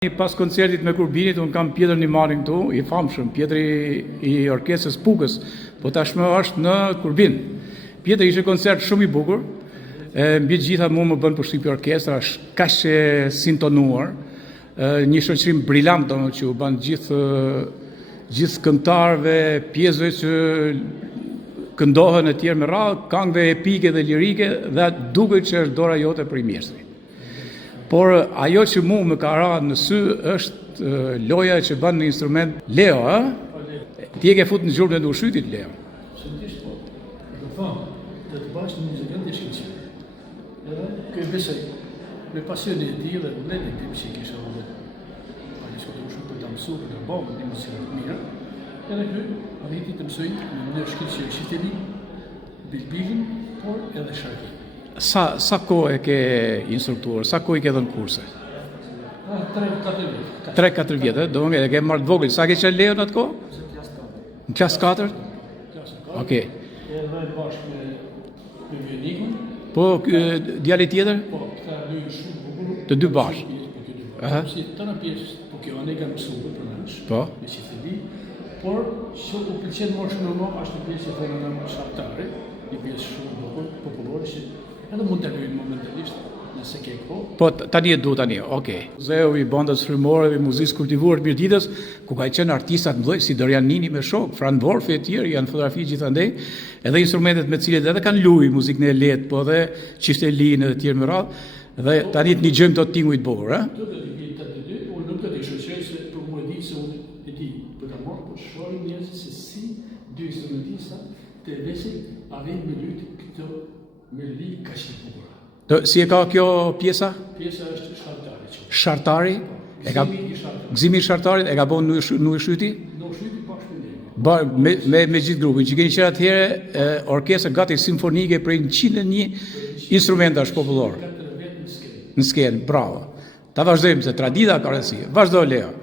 Pas koncertit me Kurbinit, unë kam Pjetër Nimarin këtu, i famshëm, Pjetri i orkestrës Pukës, po tashmë është në Kurbin. Pjetër ishte koncert shumë i bukur, mbi gjitha mu më bën përshtypje orkestra, është kaq e sintonuar, një shoqërim brillant domethënë që u bën gjithë këngëtarëve, pjesëve që këndohen e tjerë me radhë, këngëve epike dhe lirike dhe duket që është dora jote për i mjeshtri. Por ajo që mu më ka ra në sy është loja që bën në instrument Leo, ti e ke fut në gjurmën e ushqytit, Leo. Absolutisht po. Do thonë, të bash në muzikant e shqiptar. Edhe kjo besoj me pasionin e tij dhe vullnetin tim që kisha unë. Pa diskutuar shumë për ta mësuar për të bërë një muzikë të mirë. Edhe ky arriti të mësoj në mënyrë shkëlqyer shiteni, bilbilin, por edhe sharkin. Sa kohë e ke instruktuar, sa kohë i ke dhënë kurse? 3-4 vjet. 3-4 vjetë, do më e ke marrë të vogël. Sa ke qenë Leo në atë kohë? Në klasë 4? Okej. Edhe bashkë me Vjenikun. Po djali tjetër? Po, këta dy shumë bukur. Të dy bashkë. Si tëra pjesë, po kjo anë kam mësuar për nash. Po. Me qitëli, por që u pëlqen më shumë më është një pjesë që thonë në shartare, një pjesë shumë bukur, popullore që edhe mund të luajnë momentalisht nëse ke kohë. Po tani e du tani, okej. Zeu i bandës frymore dhe muzikës kultivuar të Mirditës, ku ka qenë artistat mëdhenj si Dorian Nini me shok, Fran Wolf e tjerë, janë fotografi gjithandej, edhe instrumentet me të cilët edhe kanë luajë muzikën e lehtë, po edhe çiftelinë dhe të tjerë me radhë. Dhe tani të dëgjojmë këto tinguj të bukur, ë? Do të di të dy, unë nuk do të shoqëroj se për mua e di se unë e di për ta marrë, por shohim njerëz se si dy instrumentista të vesin avin me lyt këto melodi kaq të bukura. Si e ka kjo pjesa? Pjesa është shartari. Shartari? E ka Gëzimi i Shartarit e ka bën në Shyti? Në Shyti bashkë me ne. Me gjithë grupin, që keni qenë atëherë orkestër gati simfonike për 101 instrumentash popullor. Në skenë, bravo. Ta vazhdojmë se tradita ka rëndësi. Vazhdo Leo.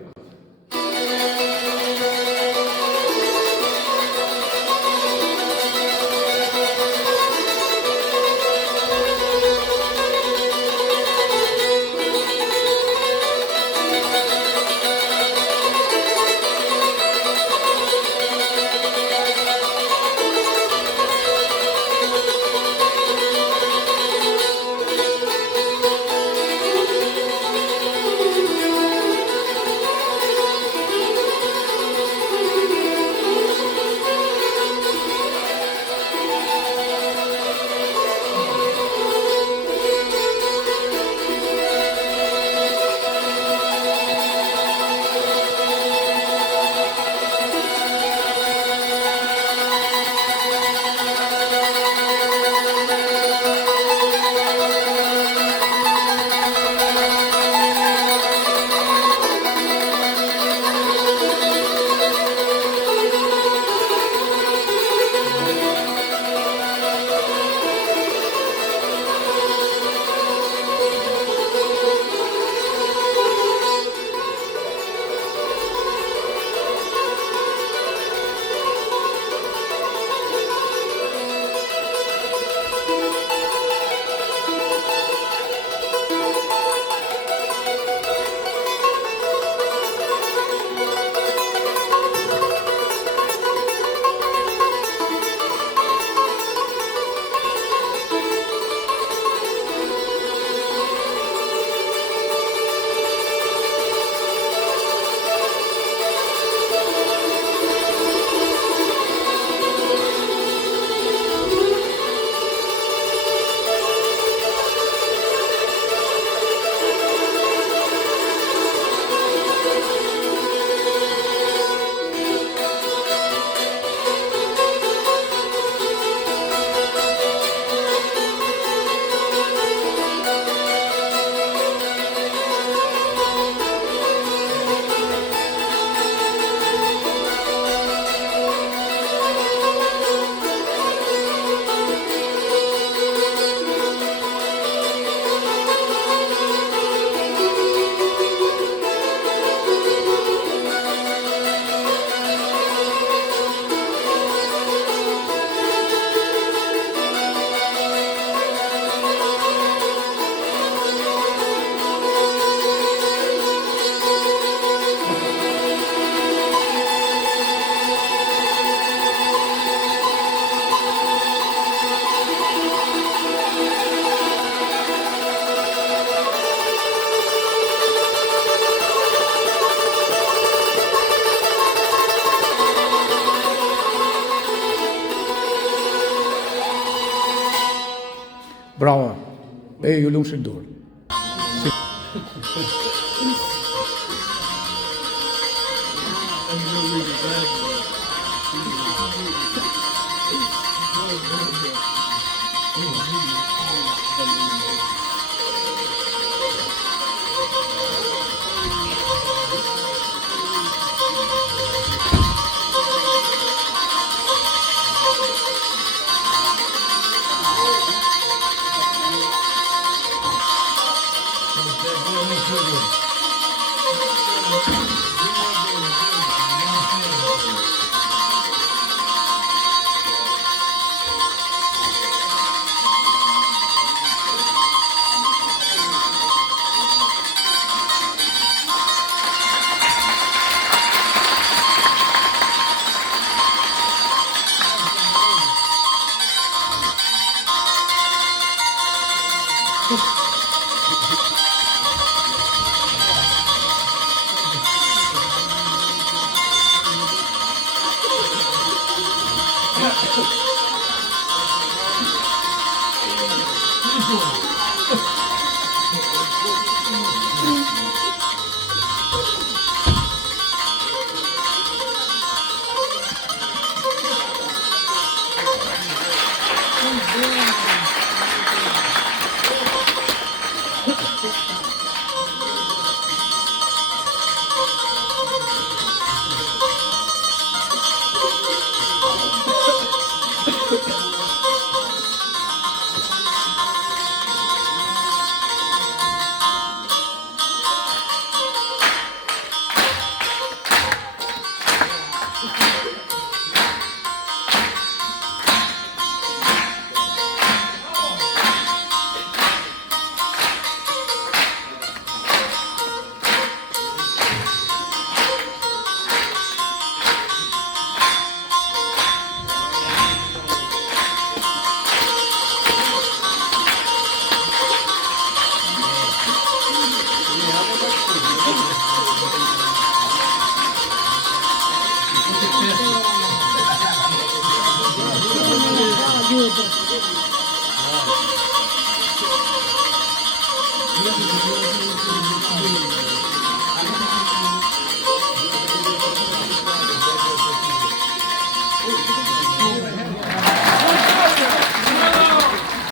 Bravo. E ju lumshin dorë. Thank you.